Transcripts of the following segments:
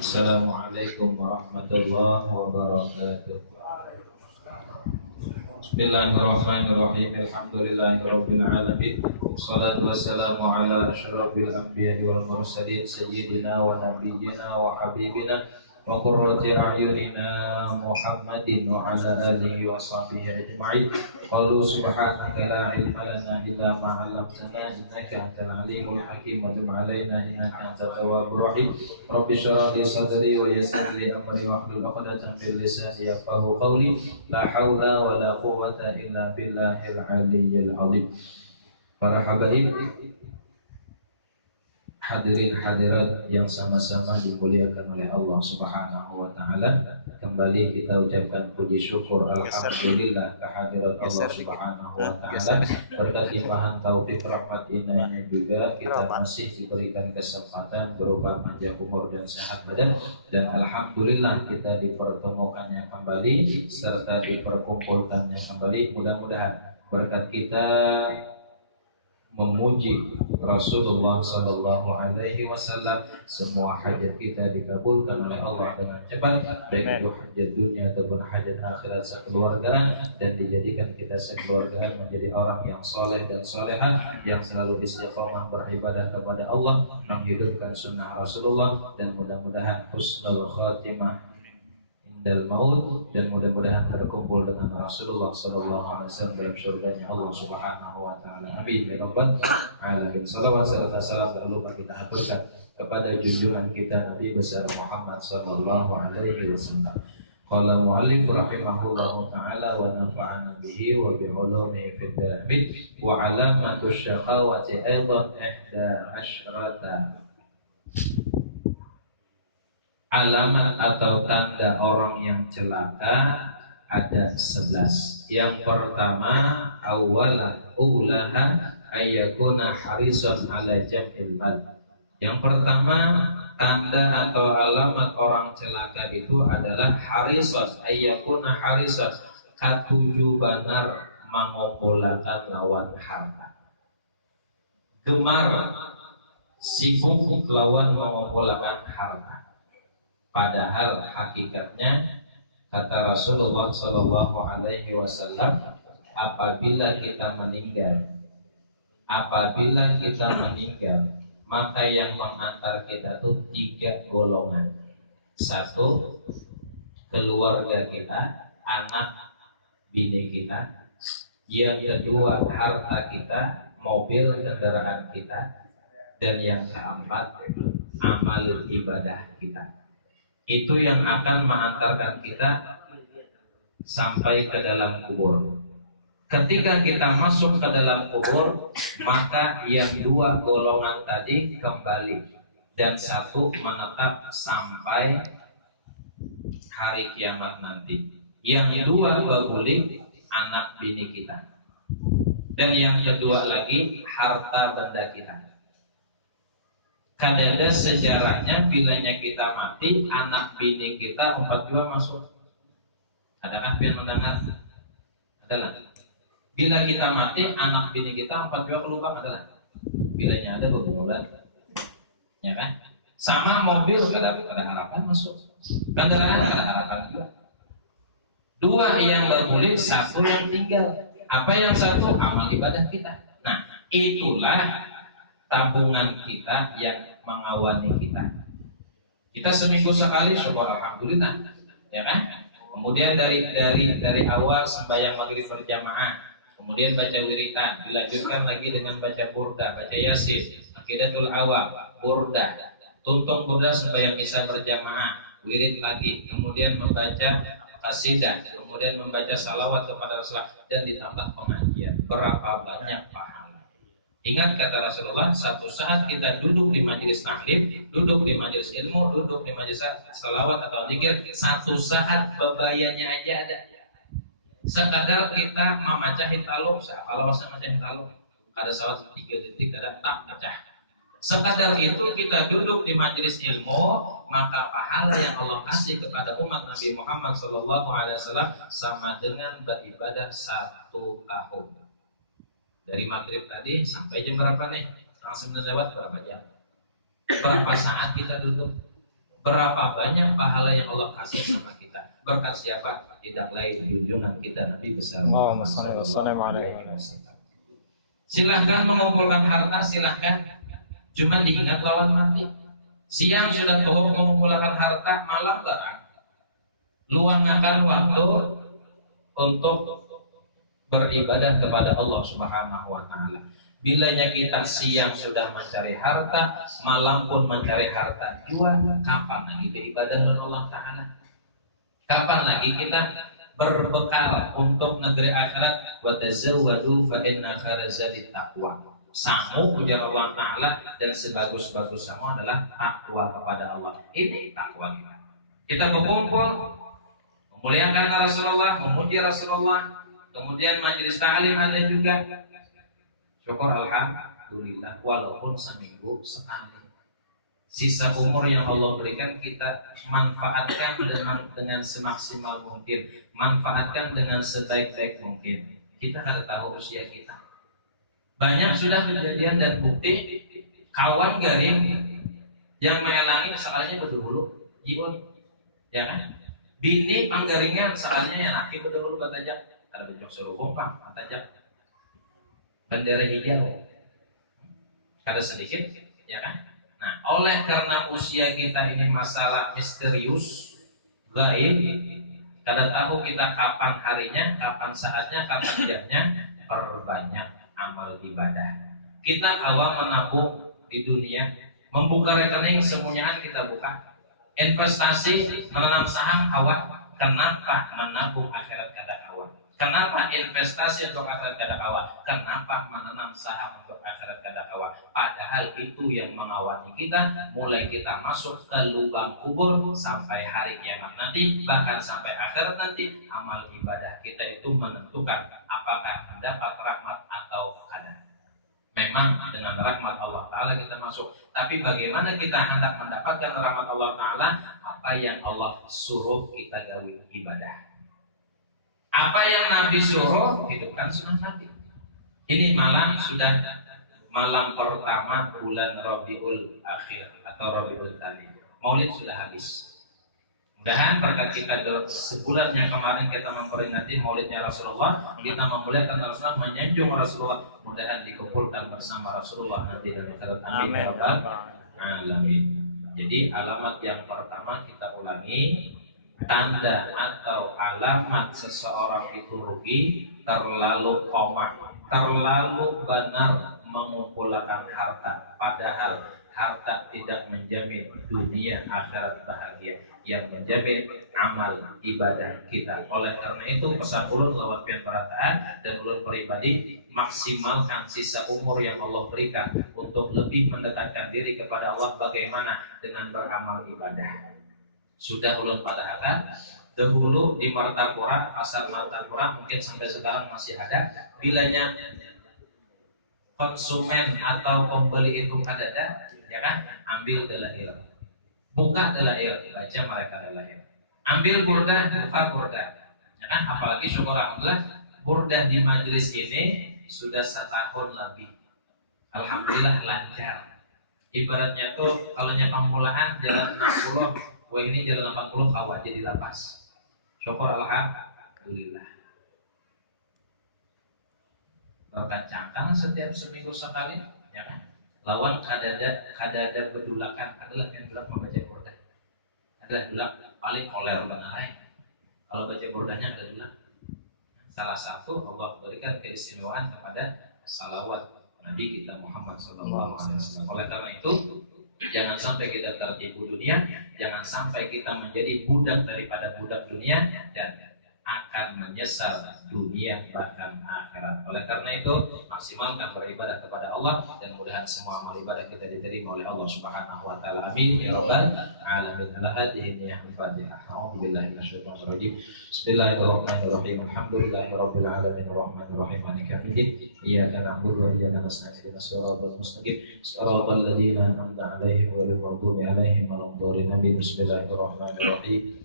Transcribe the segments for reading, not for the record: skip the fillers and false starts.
Assalamualaikum warahmatullahi wabarakatuh. Bismillahirrahmanirrahim. Alhamdulillahirabbil alamin. Wassalatu wassalamu ala asyrafil anbiya'i wal mursalin sayyidina wa nabiyyina wa habibina wa qurrati a'yunina Muhammadin wa ala alihi wa sahbihi ajma'in. Qalu subhanaka la ilma lana illa ma 'allamtana innaka antal alimul hakim wa tub 'alaina innaka antat tawwabur rahim. Rabbi shrah li sadri wa yassir li amri wa hlul 'uqdatam min lisani yafqahu qawli. La haula wa la quwwata illa billahil aliyyil azim. Para habaib, hadirin hadirat yang sama-sama dimuliakan oleh Allah Subhanahu wa taala. Kembali kita ucapkan puji syukur alhamdulillah kehadirat Allah Subhanahu wa taala. Berkat limpahan taufik rahmat inayahnya juga kita masih diberikan kesempatan berupa panjang umur dan sehat badan, dan alhamdulillah kita dipertemukannya kembali serta diperkumpulkannya kembali. Mudah-mudahan berkat kita memuji Rasulullah Sallallahu Alaihi Wasallam, semua hajat kita dikabulkan oleh Allah dengan cepat, baik itu hajat dunia ataupun hajat akhirat sekeluargaan, dan dijadikan kita sekeluargaan menjadi orang yang soleh dan solehah, yang selalu istiqomah beribadah kepada Allah, menghidupkan sunnah Rasulullah, dan mudah-mudahan husnul khatimah indal maut, dan mudah-mudahan terkumpul dengan Rasulullah sallallahu alaihi wasallam dalam surganya Allah Subhanahu wa taala. Amin ya rabbal alamin. Salawat serta salam tak lupa kita aturkan kepada junjungan kita Nabi besar Muhammad sallallahu alaihi wasallam. Qala muallif rahimahullahu taala wa nafa'ana bihi wa bi ulumihi fid darin wa alamatus syaqawati aidan ihda asyrata. Alamat atau tanda orang yang celaka ada 11. Yang pertama, ulaha ayyakuna harisan ala jam'il mal. Yang pertama, tanda atau alamat orang celaka itu adalah harisan, ayyakuna harisan, katuju banar mangompolakan lawan harta. Gemar sibuk lawan mengumpulkan harta. Padahal hakikatnya kata Rasulullah Sallallahu Alaihi Wasallam, apabila kita meninggal, maka yang mengantar kita itu 3 golongan. 1, keluarga kita, anak bini kita. Yang kedua, harta kita, mobil kendaraan kita. Dan yang keempat, amal ibadah kita. Itu yang akan mengantarkan kita sampai ke dalam kubur. Ketika kita masuk ke dalam kubur, maka yang 2 golongan tadi kembali, dan 1 menetap sampai hari kiamat nanti. Yang 2 bagulik, anak bini kita. Dan yang kedua lagi, harta benda kita. Kadada sejarahnya, bilanya kita mati, anak bini kita 42 masuk. Adakah yang mendengar? Adalah. Bila kita mati, anak bini kita 42 keluar adalah. Bilanya ada berbulan. Ya kan? Sama mobil ada harapan masuk. Kendaraan ada harapan juga. 2 yang berkulit, 1 yang tinggal. Apa yang 1? Amal ibadah kita. Nah, itulah tabungan kita yang mengawani kita. Kita seminggu sekali syukur alhamdulillah, ya kan? Kemudian dari awal sembahyang maghrib berjamaah, kemudian baca wiritan, dilanjutkan lagi dengan baca burda, baca yasin, aqidatul awam, burda, tuntung burda sembahyang isya berjamaah, wirid lagi, kemudian membaca qasidah, kemudian membaca salawat kepada Rasulullah, dan ditambah pengajian. Berapa banyak pahala? Ingat kata Rasulullah, satu saat kita duduk di majelis taklim, duduk di majelis ilmu, duduk di majelis salawat atau zikir, satu saat bebayanya aja ada. Sekadar kita memacahin taluk, kalau saya macahin taluk, ada salat 3 detik, ada tak pecah. Sekadar itu kita duduk di majelis ilmu, maka pahala yang Allah kasih kepada umat Nabi Muhammad SAW sama dengan beribadah 1 tahun. Dari maghrib tadi sampai jam berapa nih? Setengah 9 lewat berapa jam? Berapa saat kita duduk? Berapa banyak pahala yang Allah kasih sama kita? Berkat siapa? Tidak lain junjungan kita Nabi besar Muhammad SAW. Silahkan mengumpulkan harta, silahkan. Cuma diingat lawan mati. Siang sudah tahu mengumpulkan harta, malam barang. Luangkan waktu untuk beribadah kepada Allah Subhanahu wa taala. Bilanya kita siang sudah mencari harta, malam pun mencari harta jua, kapan lagi beribadah kepada Allah taala? Kapan lagi kita berbekal untuk negeri akhirat? Wa tazawwadu fa inna khairaz zadi taqwa. Samu ujar Allah taala, dan sebagus-bagus samu adalah takwa kepada Allah. Ini takwa kita. Kita berkumpul memuliakan Rasulullah, memuji Rasulullah, kemudian majelis ta'lim ada juga. Syukur alhamdulillah, walaupun seminggu sekali. Sisa umur yang Allah berikan kita manfaatkan dengan semaksimal mungkin, manfaatkan dengan sebaik-baik mungkin. Kita harus tahu usia kita. Banyak sudah kejadian dan bukti kawan garing yang melangi soalnya berdahulu, jiun, ya kan? Bini panggaringan soalnya yang laki berdahulu batajak, ada benjok suruh kumpang, batajak. Bendera hijau ada sedikit, ya kan? Nah, oleh karena usia kita ini masalah misterius, gaib, kada tahu kita kapan harinya, kapan saatnya, kapan jamnya, perbanyak amal ibadah. Kita awal menabung di dunia, membuka rekening semuanya kita buka. Investasi menanam saham awal, kenapa menabung akhirat kada awal? Kenapa investasi untuk akhirat kada kawa? Kenapa menanam saham untuk akhirat kada kawa? Padahal itu yang mengawali kita, mulai kita masuk ke lubang kubur sampai hari kiamat nanti, bahkan sampai akhirat nanti, amal ibadah kita itu menentukan apakah mendapat rahmat atau kada. Memang dengan rahmat Allah Ta'ala kita masuk, tapi bagaimana kita hendak mendapatkan rahmat Allah Ta'ala? Apa yang Allah suruh kita gawe ibadah. Apa yang Nabi suruh, hidupkan sunnah Nabi. Ini malam sudah malam pertama bulan Rabiul Akhir atau Rabiul Tsani. Maulid sudah habis. Mudahan berkat kita dalam sebulan yang kemarin kita memperingati maulidnya Rasulullah, kita memuliakan Rasulullah, menyanjung Rasulullah, mudahan dikumpulkan bersama Rasulullah nanti dalam akhirat. Amin ya rabbal alamin. Jadi alamat yang pertama kita ulangi, tanda atau alamat seseorang itu rugi, terlalu komah, terlalu benar mengumpulkan harta, padahal harta tidak menjamin dunia akhirat bahagia, yang menjamin amal ibadah kita. Oleh karena itu pesan ulun lewat pian perataan dan ulun pribadi, maksimalkan sisa umur yang Allah berikan untuk lebih mendekatkan diri kepada Allah. Bagaimana? Dengan beramal ibadah. Sudah ulun padahkan dahulu di Martapura, pasar Martapura mungkin sampai sekarang masih ada. Bilanya konsumen atau pembeli itu ada, ya kan? Ambil dalail, buka dalail, baca mereka dalail. Ambil burdah, buka burdah, ya kan? Apalagi syukur alhamdulillah burdah di majelis ini sudah setahun lebih. Alhamdulillah lancar. Ibaratnya tuh kalau pamulahan jalan 60, wah ini jalan 80 kawa jadi lapas. Syukur alhamdulillah. Berkat cangkang setiap seminggu sekali, ya kan? Lawan kadada bedulakan adalah yang dulak membaca burdah. Adalah dulak paling koler benarai. Kalau baca burdahnya ada dulak. Salah satu Allah berikan keistimewaan kepada salawat Nabi kita Muhammad SAW. Oleh karena itu, jangan sampai kita tertipu dunia, jangan sampai kita menjadi budak daripada budak dunia dan akan menyesal dunia bahkan akhirat. Oleh karena itu, maksimalkan beribadah kepada Allah dan mudahan semua amal ibadah kita diterima oleh Allah Subhanahu wa taala. Amin ya rabbal alamin. Ala hadhihi niyyah al-Fatihah. A'udzubillahi minasyaitonir rajim. Bismillahirrahmanirrahim. Alhamdulillahirabbil alamin arrahmanir rahim maliki yaumiddin. Iyyaka na'budu wa iyyaka nasta'in. Ihdinas siratal mustaqim. Siratal ladzina an'amta 'alaihim ghairil maghdubi 'alaihim waladdallin. Bismillahirrahmanirrahim.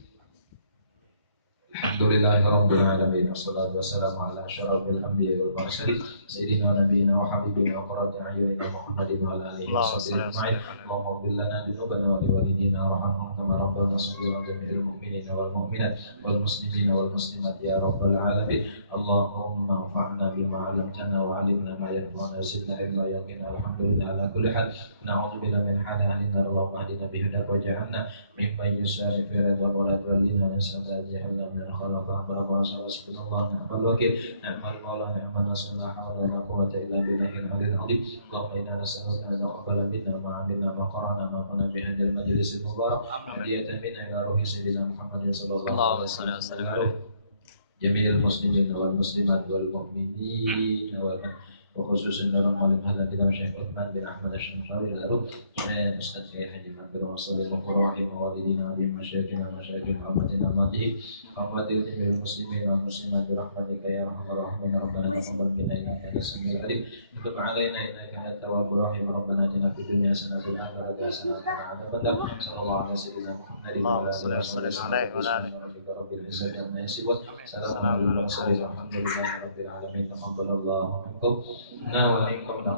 Alhamdulillahirabbil alamin. Wassalatu wassalamu ala asyrafil anbiya'i wal mursalin sayyidina nabiyina wa habibina wa qurrati a'yunina Muhammadin wa ala alihi washabbihi ajma'in. Allahumma ighfir lana dhunubana wa liwalidina warhamhum kama rabbana shaghira jami'il mu'minina wal mu'minat wal muslimina wal muslimat ya rabbal alamin. Allahumma anfa'na bima 'allamtana wa 'allimna ma yanfa'una wa zidna ilma yaqina. Alhamdulillah ala kulli hal. Na'udzu billahi min hali ahli nar wa ahdina bihudaka wa ja'alna mimman yusari fi ridha wa la tudallina min sabati jahannam min khalaqa baraka subhanallah ni'mal wakil ni'mal maula ni'mal nasir la hawla wa la quwwata illa billahil aliyyil azim. Allahumma inna nas'aluka an taqabbala minna ma 'amilna ma qara'na ma qana bi hadzal majlisil mubarak hadiyatan minna ila ruhi sayyidina Muhammadin sallallahu alaihi wasallam jami'il muslimin wal muslimat wal mu'minin wal وخصوصا dalam malam hadal kita Syekh Uthman bin Ahmad Asy-Syamsawi lalu Ustaz Syekh Haji Maktur Wasallim Rahim walidina bi masyayikhina masyayikhil amatina mati qawatil jamil muslimin wal muslimat birahmatika ya arhamar rahimin rabbana taqabbal minna innaka antas samiul alim wa tub alaina innaka antat tawwabur rahim rabbana atina fid dunya hasanatan wa fil akhirati hasanatan wa qina adzabannar sallallahu alaihi wasallam Muhammadin wa ala alihi wasallam rabbil izzati amma yasifun salamun alal mursalin walhamdulillahi rabbil alamin taqabbalallahu minkum. Nah, waalaikumsalam.